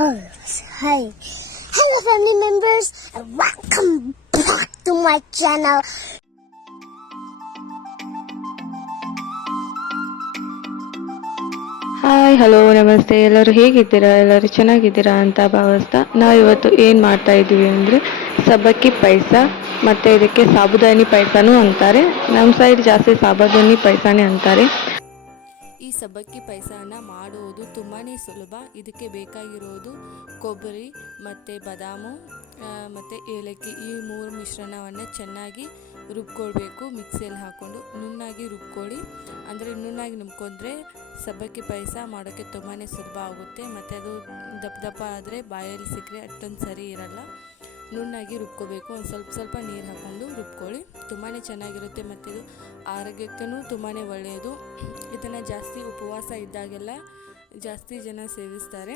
Oh, hi. Hello, family members, and welcome back to my channel. Hi hello ನಮಸ್ತೆ. ಎಲ್ಲರೂ ಹೇಗಿದ್ದೀರಾ? ಎಲ್ಲರೂ ಚೆನ್ನಾಗಿದ್ದೀರಾ ಅಂತ ಭಾವಿಸ್ತಾ ನಾವು ಇವತ್ತು ಏನು ಮಾಡ್ತಾ ಇದ್ದೀವಿ ಅಂದರೆ ಸಬ್ಬಕ್ಕಿ ಪಾಯಸ, ಮತ್ತು ಇದಕ್ಕೆ ಸಾಬುದಾನಿ ಪಾಯಸನೂ ಅಂತಾರೆ. ನಮ್ಮ ಸೈಡ್ ಜಾಸ್ತಿ ಸಾಬುದಾನಿ ಪಾಯಸನೇ ಅಂತಾರೆ. ಈ ಸಬ್ಬಕ್ಕಿ ಪಾಯಸನ ಮಾಡುವುದು ತುಂಬಾ ಸುಲಭ. ಇದಕ್ಕೆ ಬೇಕಾಗಿರೋದು ಕೊಬ್ಬರಿ ಮತ್ತು ಬಾದಾಮು ಮತ್ತು ಏಲಕ್ಕಿ, ಈ ಮೂರು ಮಿಶ್ರಣವನ್ನು ಚೆನ್ನಾಗಿ ರುಬ್ಕೊಳ್ಬೇಕು. ಮಿಕ್ಸಿಯಲ್ಲಿ ಹಾಕ್ಕೊಂಡು ನುಣ್ಣಾಗಿ ರುಬ್ಕೊಳ್ಳಿ. ಅಂದರೆ ನುಣ್ಣಾಗಿ ನುಬ್ಕೊಂಡ್ರೆ ಸಬ್ಬಕ್ಕಿ ಪಾಯಸ ಮಾಡೋಕ್ಕೆ ತುಂಬಾ ಸುಲಭ ಆಗುತ್ತೆ. ಮತ್ತು ಅದು ದಪ್ಪ ದಪ್ಪ ಆದರೆ ಬಾಯಲ್ಲಿ ಸಿಕ್ಕರೆ ಅಷ್ಟೊಂದು ಸರಿ ಇರಲ್ಲ. ನುಣ್ಣಾಗಿ ರುಬ್ಕೋಬೇಕು. ಒಂದು ಸ್ವಲ್ಪ ನೀರು ಹಾಕ್ಕೊಂಡು ರುಬ್ಕೊಳ್ಳಿ. ತುಂಬಾ ಚೆನ್ನಾಗಿರುತ್ತೆ ಮತ್ತು ಇದು ಆರೋಗ್ಯಕ್ಕೂ ತುಂಬಾ ಒಳ್ಳೆಯದು. ಇದನ್ನು ಜಾಸ್ತಿ ಉಪವಾಸ ಇದ್ದಾಗೆಲ್ಲ ಜಾಸ್ತಿ ಜನ ಸೇವಿಸ್ತಾರೆ.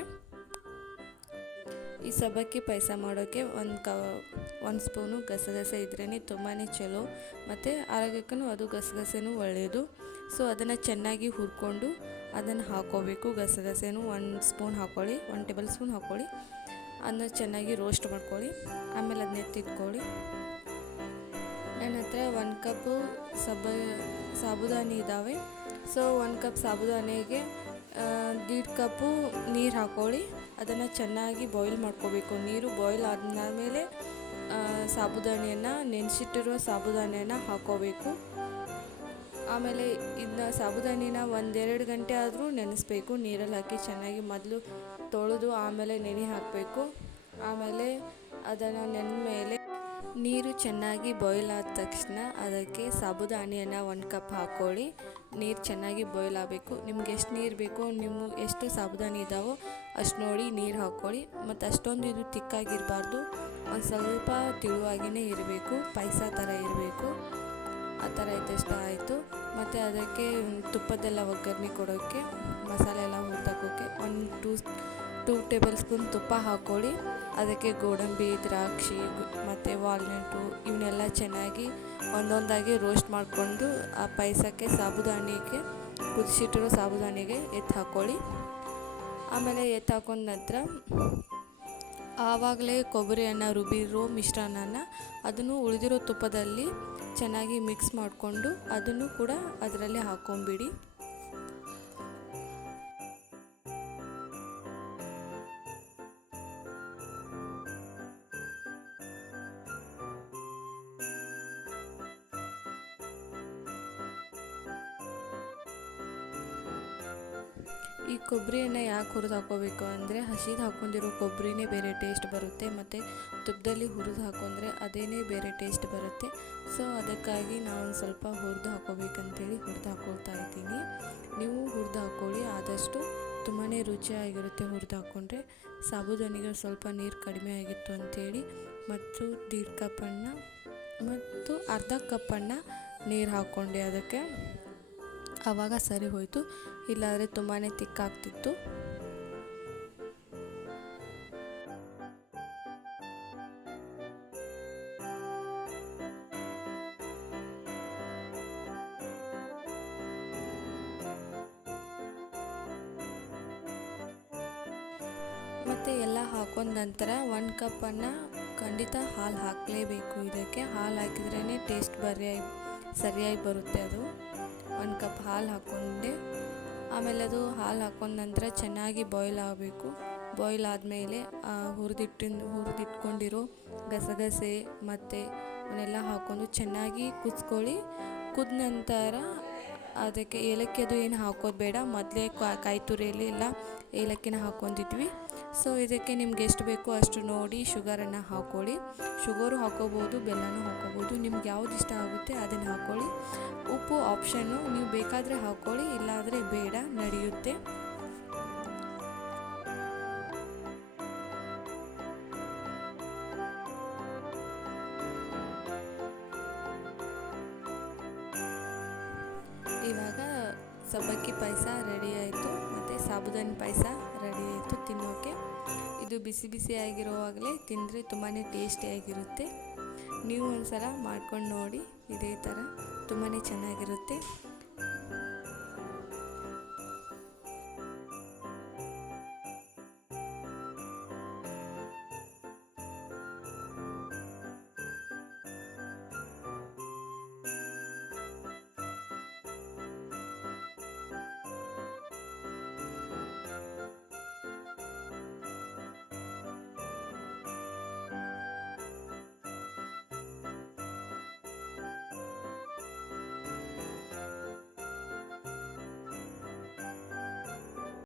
ಈ ಸಬ್ಬಕ್ಕಿ ಪಾಯಸ ಮಾಡೋಕ್ಕೆ ಒಂದು ಸ್ಪೂನು ಗಸಗಸೆ ಇದ್ರೇ ತುಂಬಾ ಚಲೋ, ಮತ್ತು ಆರೋಗ್ಯಕ್ಕೂ ಅದು ಗಸಗಸೆನೂ ಒಳ್ಳೆಯದು. ಸೊ ಅದನ್ನು ಚೆನ್ನಾಗಿ ಹುರ್ಕೊಂಡು ಅದನ್ನು ಹಾಕ್ಕೋಬೇಕು. ಗಸಗಸೆನೂ 1 ಸ್ಪೂನ್ ಹಾಕ್ಕೊಳ್ಳಿ, 1 ಟೇಬಲ್ ಸ್ಪೂನ್ ಹಾಕ್ಕೊಳ್ಳಿ. ಅದನ್ನ ಚೆನ್ನಾಗಿ ರೋಸ್ಟ್ ಮಾಡ್ಕೊಳ್ಳಿ. ಆಮೇಲೆ ಅದನ್ನ ಎತ್ತಿಟ್ಕೊಳ್ಳಿ. ನನ್ನ ಹತ್ರ 1 ಕಪ್ಪು ಸಾಬುದಾನಿ ಇದ್ದಾವೆ. ಸೊ 1 ಕಪ್ ಸಾಬುದಾನಿಗೆ 1.5 ಕಪ್ಪು ನೀರು ಹಾಕ್ಕೊಳ್ಳಿ. ಅದನ್ನು ಚೆನ್ನಾಗಿ ಬಾಯ್ಲ್ ಮಾಡ್ಕೋಬೇಕು. ನೀರು ಬಾಯ್ಲ್ ಆದಮೇಲೆ ಸಾಬುದಾನಿಯನ್ನು ನೆನೆಸಿಟ್ಟಿರುವ ಸಾಬುದಾನಿಯನ್ನು ಹಾಕ್ಕೋಬೇಕು. ಆಮೇಲೆ ಇದನ್ನ ಸಾಬುದಾನಿನ 1-2 ಗಂಟೆ ಆದರೂ ನೆನೆಸ್ಬೇಕು. ನೀರಲ್ಲಿ ಹಾಕಿ ಚೆನ್ನಾಗಿ ಮೊದಲು ತೊಳೆದು ಆಮೇಲೆ ನೆನೆ ಹಾಕಬೇಕು. ಆಮೇಲೆ ಅದನ್ನು ನೆನೆದ ಮೇಲೆ ನೀರು ಚೆನ್ನಾಗಿ ಬಾಯ್ಲ್ ಆದ ತಕ್ಷಣ ಅದಕ್ಕೆ ಸಾಬುದಾನಿಯನ್ನು 1 ಕಪ್ ಹಾಕ್ಕೊಳ್ಳಿ. ನೀರು ಚೆನ್ನಾಗಿ ಬಾಯ್ಲ್ ಆಗಬೇಕು. ನಿಮ್ಗೆ ಎಷ್ಟು ನೀರು ಬೇಕೋ, ನಿಮಗೆ ಎಷ್ಟು ಸಾಬುದಾನಿ ಇದ್ದಾವೋ ಅಷ್ಟು ನೋಡಿ ನೀರು ಹಾಕ್ಕೊಳ್ಳಿ. ಮತ್ತು ಅಷ್ಟೊಂದು ಇದು ತಿಕ್ಕಾಗಿರಬಾರ್ದು, ಒಂದು ಸ್ವಲ್ಪ ತಿಳುವಾಗಿಯೇ ಇರಬೇಕು. ಪಾಯಸ ಥರ ಇರಬೇಕು. ಆ ಥರ ಇದ್ದಷ್ಟು ಆಯಿತು. ಮತ್ತು ಅದಕ್ಕೆ ತುಪ್ಪದೆಲ್ಲ ಒಗ್ಗರಣೆ ಕೊಡೋಕ್ಕೆ, ಮಸಾಲೆ ಎಲ್ಲ ಹುರಿದಾಕೋಕ್ಕೆ 2 ಟೇಬಲ್ ಸ್ಪೂನ್ ತುಪ್ಪ ಹಾಕ್ಕೊಳ್ಳಿ. ಅದಕ್ಕೆ ಗೋಡಂಬಿ, ದ್ರಾಕ್ಷಿ ಮತ್ತು ವಾಲ್ನಟ್ಟು ಇವನ್ನೆಲ್ಲ ಚೆನ್ನಾಗಿ ಒಂದೊಂದಾಗಿ ರೋಸ್ಟ್ ಮಾಡಿಕೊಂಡು ಆ ಪಾಯಸಕ್ಕೆ ಸಾಬುದಾನಿಗೆ ಕುದಿಸಿಟ್ಟಿರೋ ಸಾಬುದಾನಿಗೆ ಎತ್ತಿ ಹಾಕ್ಕೊಳ್ಳಿ. ಆಮೇಲೆ ಎತ್ತಿ ಹಾಕೊಂಡ ನಂತರ ಆವಾಗಲೇ ಕೊಬ್ಬರಿಯನ್ನು ರುಬ್ಬಿರೋ ಮಿಶ್ರಣನ ಅದನ್ನು ಉಳಿದಿರೋ ತುಪ್ಪದಲ್ಲಿ ಚೆನ್ನಾಗಿ ಮಿಕ್ಸ್ ಮಾಡಿಕೊಂಡು ಅದನ್ನು ಕೂಡ ಅದರಲ್ಲಿ ಹಾಕ್ಕೊಂಬಿಡಿ. ಈ ಕೊಬ್ಬರಿಯನ್ನು ಯಾಕೆ ಹುರಿದು ಹಾಕ್ಕೋಬೇಕು ಅಂದರೆ, ಹಸಿದು ಹಾಕ್ಕೊಂಡಿರೋ ಕೊಬ್ಬರಿನೇ ಬೇರೆ ಟೇಸ್ಟ್ ಬರುತ್ತೆ, ಮತ್ತು ತುಪ್ಪದಲ್ಲಿ ಹುರಿದು ಹಾಕೊಂಡ್ರೆ ಅದೇನೇ ಬೇರೆ ಟೇಸ್ಟ್ ಬರುತ್ತೆ. ಸೊ ಅದಕ್ಕಾಗಿ ನಾವು ಒಂದು ಸ್ವಲ್ಪ ಹುರಿದು ಹಾಕ್ಕೋಬೇಕಂತೇಳಿ ಹುರಿದು ಹಾಕ್ಕೊಳ್ತಾ ಇದ್ದೀನಿ. ನೀವು ಹುರಿದು ಹಾಕ್ಕೊಳ್ಳಿ. ಆದಷ್ಟು ತುಂಬಾ ರುಚಿಯಾಗಿರುತ್ತೆ ಹುರಿದು ಹಾಕ್ಕೊಂಡ್ರೆ. ಸಾಬುದಾನಿಗೆ ಸ್ವಲ್ಪ ನೀರು ಕಡಿಮೆ ಆಗಿತ್ತು ಅಂಥೇಳಿ ಮತ್ತು 1.5 ಕಪ್ಪನ್ನು ಮತ್ತು ಅರ್ಧ ಕಪ್ಪನ್ನು ನೀರು ಹಾಕ್ಕೊಂಡೆ ಅದಕ್ಕೆ. ಆವಾಗ ಸರಿ ಹೋಯಿತು. ಇಲ್ಲಾದರೆ ತುಂಬಾ ತಿಕ್ಕಾಗ್ತಿತ್ತು. ಮತ್ತು ಎಲ್ಲ ಹಾಕೊಂಡ ನಂತರ 1 ಕಪ್ಪನ್ನು ಖಂಡಿತ ಹಾಲು ಹಾಕಲೇಬೇಕು. ಇದಕ್ಕೆ ಹಾಲು ಹಾಕಿದ್ರೇ ಟೇಸ್ಟ್ ಸರಿಯಾಗಿ ಬರುತ್ತೆ. ಅದು 1 ಕಪ್ ಹಾಲು ಹಾಕ್ಕೊಂಡೆ. ಆಮೇಲೆ ಅದು ಹಾಲು ಹಾಕೊಂಡ ನಂತರ ಚೆನ್ನಾಗಿ ಬಾಯ್ಲ್ ಆಗಬೇಕು. ಬಾಯ್ಲ್ ಆದಮೇಲೆ ಹುರಿದಿಟ್ಕೊಂಡಿರೋ ಗಸಗಸೆ ಮತ್ತು ಅವನ್ನೆಲ್ಲ ಹಾಕ್ಕೊಂಡು ಚೆನ್ನಾಗಿ ಕುದಿಸ್ಕೊಳ್ಳಿ. ಕುದ ನಂತರ ಅದಕ್ಕೆ ಏಲಕ್ಕಿ ಅದು ಏನು ಹಾಕೋದು ಬೇಡ. ಮೊದಲೇ ಕಾಯಿ ತುರಿಯಲ್ಲಿ ಎಲ್ಲ ಏಲಕ್ಕಿನ ಹಾಕ್ಕೊಂಡಿದ್ವಿ. ಸೊ ಇದಕ್ಕೆ ನಿಮ್ಗೆ ಎಷ್ಟು ಬೇಕೋ ಅಷ್ಟು ನೋಡಿ ಶುಗರನ್ನು ಹಾಕ್ಕೊಳ್ಳಿ. ಶುಗರು ಹಾಕ್ಕೋಬೋದು, ಬೆಲ್ಲನೂ ಹಾಕ್ಕೋಬೋದು. ನಿಮ್ಗೆ ಯಾವ್ದು ಇಷ್ಟ ಆಗುತ್ತೆ ಅದನ್ನು ಹಾಕ್ಕೊಳ್ಳಿ. ಉಪ್ಪು ಆಪ್ಷನ್ನು, ನೀವು ಬೇಕಾದರೆ ಹಾಕ್ಕೊಳ್ಳಿ, ಇಲ್ಲಾದರೆ ಬೇಡ, ನಡೆಯುತ್ತೆ. ಇವಾಗ ಸಬ್ಬಕ್ಕಿ ಪಾಯಸ ರೆಡಿ ಆಯಿತು, ಮತ್ತು ಸಾಬುದಾನಿ ಪಾಯಸ ರೆಡಿ ಆಯಿತು ತಿನ್ನೋಕ್ಕೆ. ಇದು ಬಿಸಿ ಬಿಸಿಯಾಗಿರುವಾಗಲೇ ತಿಂದರೆ ತುಂಬಾ ಟೇಸ್ಟಿಯಾಗಿರುತ್ತೆ. ನೀವು ಒಂದು ಸಲ ಮಾಡ್ಕೊಂಡು ನೋಡಿ. ಇದೇ ಥರ ತುಂಬಾ ಚೆನ್ನಾಗಿರುತ್ತೆ.